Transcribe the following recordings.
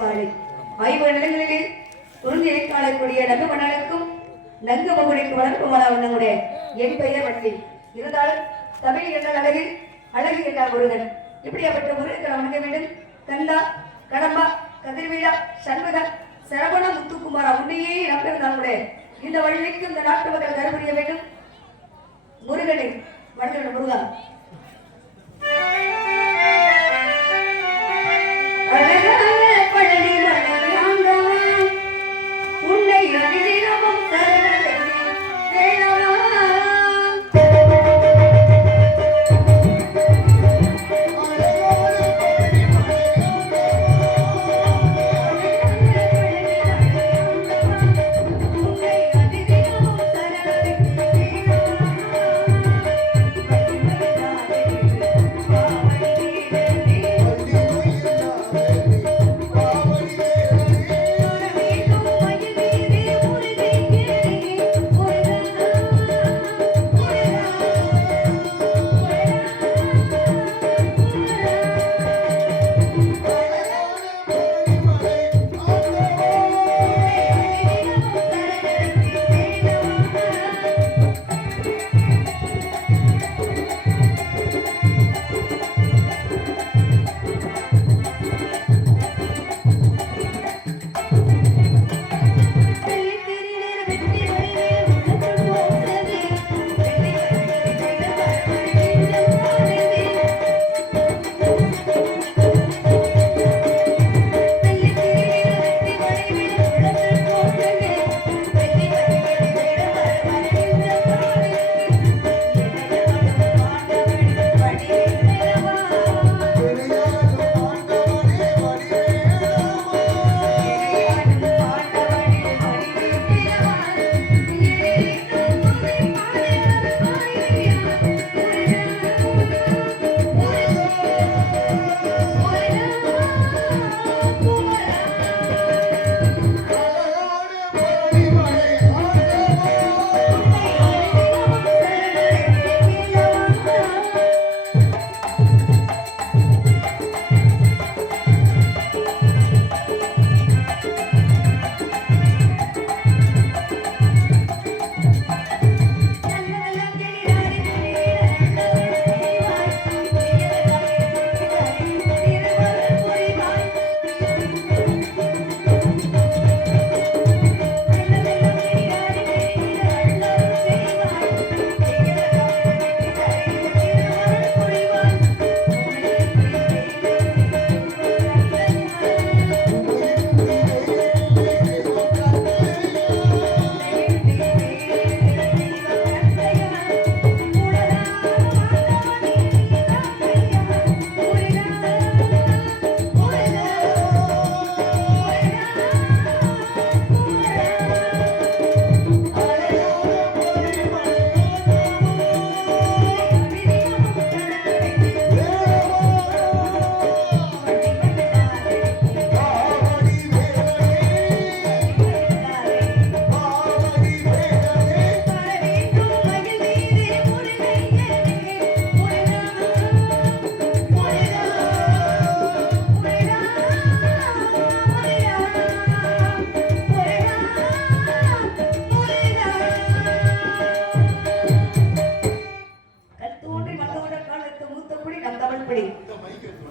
பாடி ஐம்பது நிலங்களிலே உறுதி இணைக்காலக்கூடிய நங்கு மன்னனுக்கும் நங்கு மகுடைக்கு வளர்ப்புமான நம்முடைய என் பெயர் வட்டி இருந்தாலும் தமிழ் என்ற அழகில் அழகு என்றார் முருகன். இப்படியாப்பட்ட முருகன் வணங்க வேண்டும். கந்தா, கடம்பா, கதிர்வீடா, சண்முக, சரவண, முத்துக்குமாரா உன்னையே நம்பியிருந்த நம்முடைய இந்த வழிக்கு இந்த நாட்டு மக்கள் கருபுரிய வேண்டும். முருகனை வணங்க வேண்டும். முருகா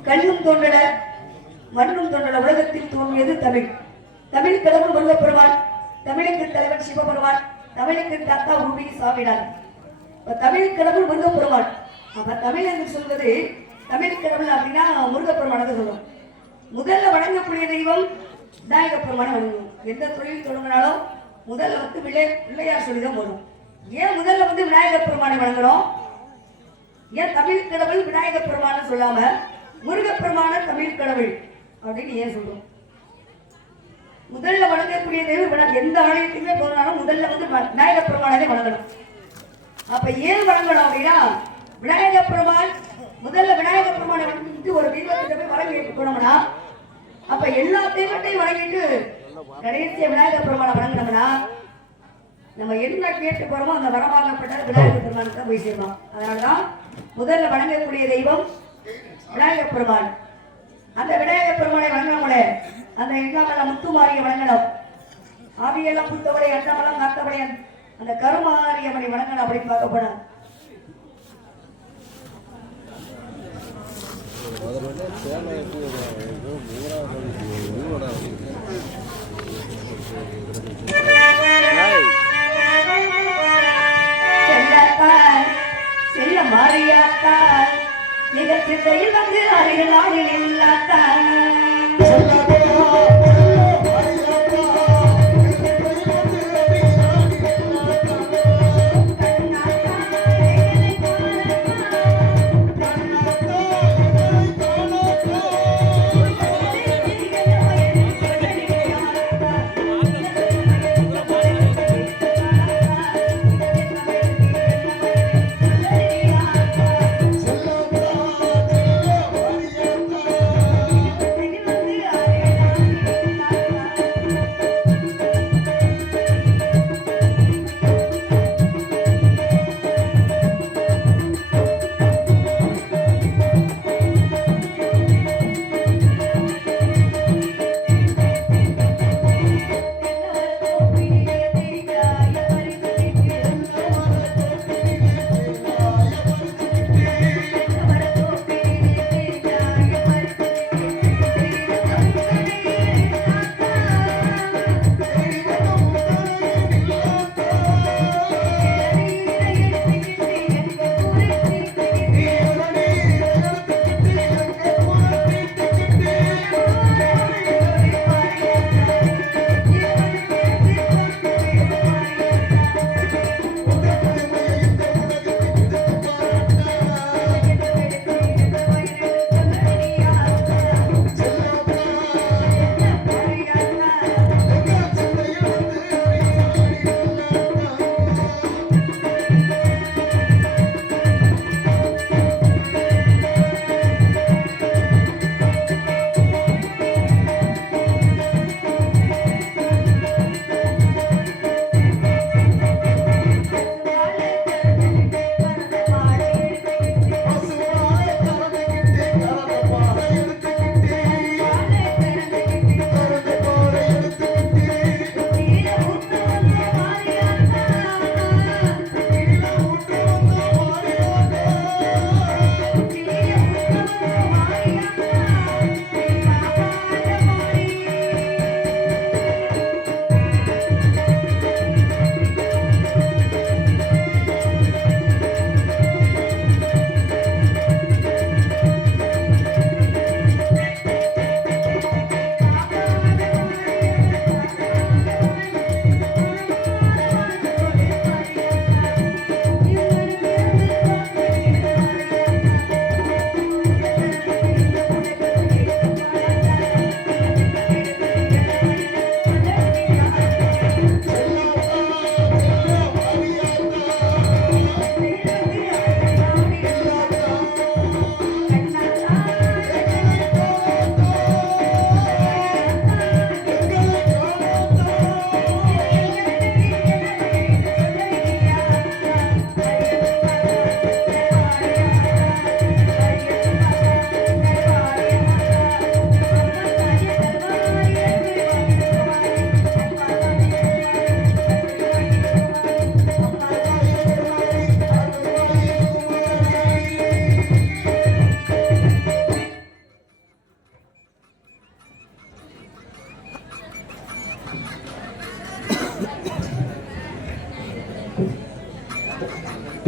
கண்ணும் தோன்றல மண்ணும் தோன்றல உலகத்தில் தோன்றியது தமிழ். தமிழ் கடவுள் முருகப்பெருமான், தமிழுக்கு தலைவன் சிவபெருமான், தமிழுக்கு தாத்தா ரூபி சாமினார். தமிழ் கடவுள் முருகப்பெருமான். அப்ப தமிழ் என்று சொல்வது தமிழ் கடவுள் அப்படின்னா முருகப்பெருமான சொல்லுவோம். முதல்ல வணங்கக்கூடிய தெய்வம் விநாயக பெருமான வணங்குவோம். எந்த தொழில் தொடங்கினாலும் முதல்ல பிள்ளையார் சொல்லிதான் வரும். ஏன் முதல்ல விநாயக பெருமானை வணங்கணும்? ஏன் தமிழ் கடவுள் விநாயக பெருமான சொல்லாம முருகப்பெருமான தமிழ் கடவுள் அப்படின்னு ஏன் சொல்றோம்? முதல்ல வணங்கக்கூடிய தெய்வம் எந்த ஆலயத்துக்குமே போனாலும் முதல்ல விநாயக பெருமானே வணங்கணும். அப்ப ஏன் வணங்கணும் அப்படின்னா விநாயக பெருமான் முதல்ல விநாயக பெருமானை வணங்கிட்டு ஒரு தெய்வத்திட்ட போய் வரம் கேட்டு போனோம்னா அப்ப எல்லா தெய்வத்தையும் வணங்கிட்டு கடைசிய விநாயக பெருமானை வணங்கினோம்னா நம்ம என்ன கேட்டு போறோமோ அந்த வரமாகப்பட்ட விநாயக பெருமானுக்கு போய் சேரணும். அதனாலதான் முதல்ல வணங்கக்கூடிய தெய்வம் விநாயக பெருமான். அந்த விநாயக பெருமானை வணங்கினவங்களே அந்த எங்காமெல்லாம் முத்துமாரிய வணங்கணும். ஆவியெல்லாம் புத்தவரை அண்ணாமலம் நாட்டவரையன் அந்த கருமாரியம்மனை வணங்கணும் அப்படின்னு பார்க்க போனா செல்ல மாறியாத்தால் நிகழ்ச்சியில் வந்து அருகில் ஆடில் இல்லாத்தான்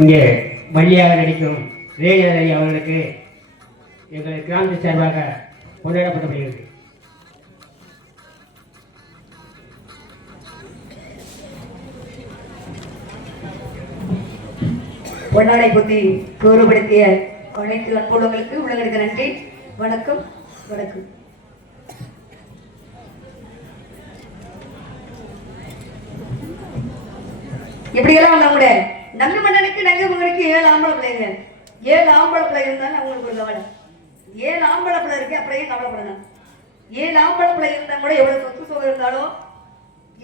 இங்கே வள்ளியாக நடிக்கும் ரேடியோரை அவர்களுக்கு எங்கள் கிராமத்து சார்பாக கொண்டாடப்படப்படுகிறது. பொன்னாடை புத்தி கௌரவப்படுத்திய அனைத்து அன்புள்ளங்களுக்கு உலகெடுக்க நன்றி. வணக்கம். வணக்கம். இப்படியெல்லாம் நம்முடைய நம்பி மன்னனுக்கு நங்கை மகனுக்கு 7 ஆம்பளை பிள்ளைங்க. 7 ஆம்பளை பிள்ளை இருந்தாலும் அவங்களுக்கு ஒரு கவலை. 7 ஆம்பளை பிள்ளை இருக்கு, அப்படியே கவலைப்படணும். 7 ஆம்பளை பிள்ளை இருந்தா கூட எவ்வளவு சொத்து சுகம் இருந்தாலும்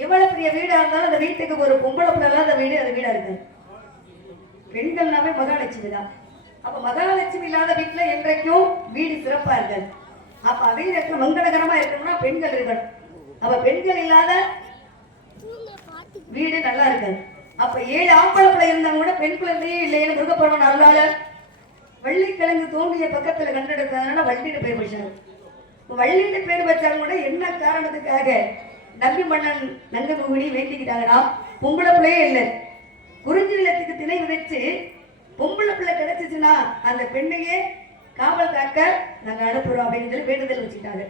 எவ்வளவு பெரிய வீடா இருந்தாலும் அந்த வீட்டுக்கு ஒரு பொம்பளை பிள்ளை அந்த வீடு அந்த வீடா இருக்காது. பெண்கள்னாவே மகாலட்சுமி தான். அப்ப மகாலட்சுமி இல்லாத வீட்டுல என்றைக்கும் வீடு சிறப்பா இருக்காது. அப்ப அதே நேரத்தில் மங்களகரமா இருக்கணும்னா பெண்கள் இருக்கணும். அப்ப பெண்கள் இல்லாத வீடு நல்லா இருக்காது. அப்ப 7 ஆம்பளை பிள்ளை இருந்தாங்க கூட பெண் குழந்தையே இல்லைன்னு முருகப்பெருமான் அருளால வள்ளிக்கிழங்கு தோண்டிய பக்கத்துல கண்டெடுத்ததுனால வள்ளின்னு பேர் வச்சாங்க. வள்ளின்னு பேர் வச்சாங்க கூட என்ன காரணத்துக்காக நம்பி மன்னன் நங்கமுகினி வேண்டிக்கிட்டாங்கன்னா பொம்பளை பிள்ளையே இல்லை, குறிஞ்சி நிலத்துக்கு திணை விதைச்சு பொம்பளை பிள்ளை கிடைச்சிச்சுன்னா அந்த பெண்ணையே காவல் காக்க நாங்க அனுப்புறோம் அப்படின்னு சொல்லி வேண்டுதல் வச்சுக்கிட்டாங்க.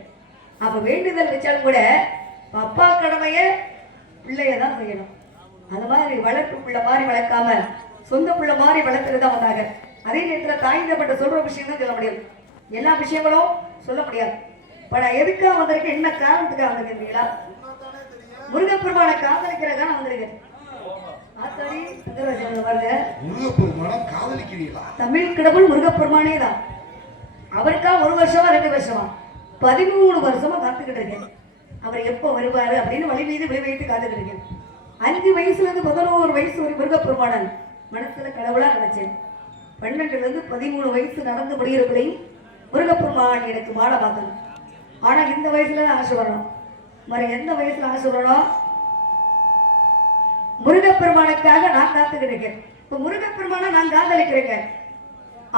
அப்ப வேண்டுதல் வச்சாலும் கூட அப்பா கடமைய பிள்ளையதான் செய்யணும். அது மாதிரி வளர்ப்பு பிள்ளை மாதிரி வளர்க்காம சொந்த பிள்ளை மாதிரி வளர்த்துறதுதான் வந்தாங்க. அதே நேரத்தில் தாய்ந்தப்பட்ட சொல்ற விஷயம் தான் சொல்ல முடியாது, எல்லா விஷயங்களும் சொல்ல முடியாது. இப்ப நான் எதுக்காக வந்திருக்கேன், என்ன காரணத்துக்காக வந்திருக்கீங்களா? முருகப்பெருமான காதலிக்கிறதா நான் வந்திருக்கேன். தமிழ் கடவுள் முருகப்பெருமானே தான். அவருக்கா 1 வருஷமா 2 வருஷமா 13 வருஷமா காத்துக்கிட்டு இருக்கேன். அவர் எப்ப வருவாரு அப்படின்னு வழி மீது விழி வைத்து காத்துக்கிட்டு இருக்கேன். 5 வயசுல இருந்து 11 வயசு ஒரு முருகப்பெருமானன் மனசுல கடவுளா நினைச்சேன். 12ல இருந்து 13 வயசு நடந்து முடிகிறவர்களையும் முருகப்பெருமான் எனக்கு மாலை பார்க்கணும். ஆனா இந்த வயசுல தான் ஆசை வரணும். மறு எந்த வயசுல ஆசை வரணும்? முருகப்பெருமானுக்காக நான் காத்துக்கிட்டு இருக்கேன். இப்ப முருகப்பெருமான நான் காதலிக்கிறேங்க.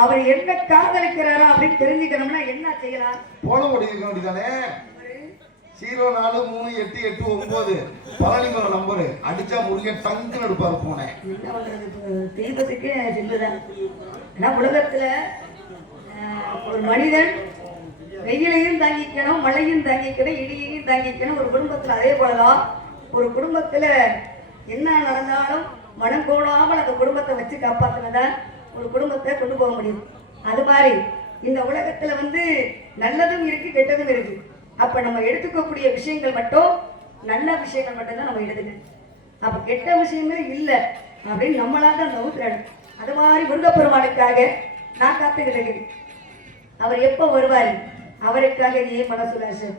அவர் என்ன காதலிக்கிறாரா அப்படின்னு தெரிஞ்சுக்கணும்னா என்ன செய்யலாம்? போன முடியுதானே 043889 பழனிமலை நம்பரு அடிச்சா முருகன் டங்குன்னு எடுப்பாரு. போனேன் என்ன பண்றது, தெய்வத்துக்கே செல்லுதான். ஆனா உலகத்துல ஒரு மனிதன் வெயிலையும் தாங்கிக்கணும், மழையும் தாங்கிக்கணும், இடியையும் தாங்கிக்கணும். ஒரு குடும்பத்துல அதே போலதான் ஒரு குடும்பத்துல என்ன நடந்தாலும் மனம் கோணாமல் அந்த குடும்பத்தை வச்சு காப்பாத்தினதான் ஒரு குடும்பத்தை கொண்டு போக முடியும். அது மாதிரி இந்த உலகத்துல நல்லதும் இருக்கு, கெட்டதும் இருக்கு. அப்ப நம்ம எடுத்துக்கக்கூடிய விஷயங்கள் மட்டும் நல்ல விஷயங்கள் மட்டும்தான் நம்ம எடுத்துக்கணும். அப்ப கெட்ட விஷயமே இல்லை அப்படின்னு நம்மளாக அந்த ஊத்துறணும். அது மாதிரி முருகப்பெருமானுக்காக நான் காத்துக்கிட்டு இருக்கேன். அவர் எப்ப வருவாரு, அவருக்காக ஏன் மனசுலாசம்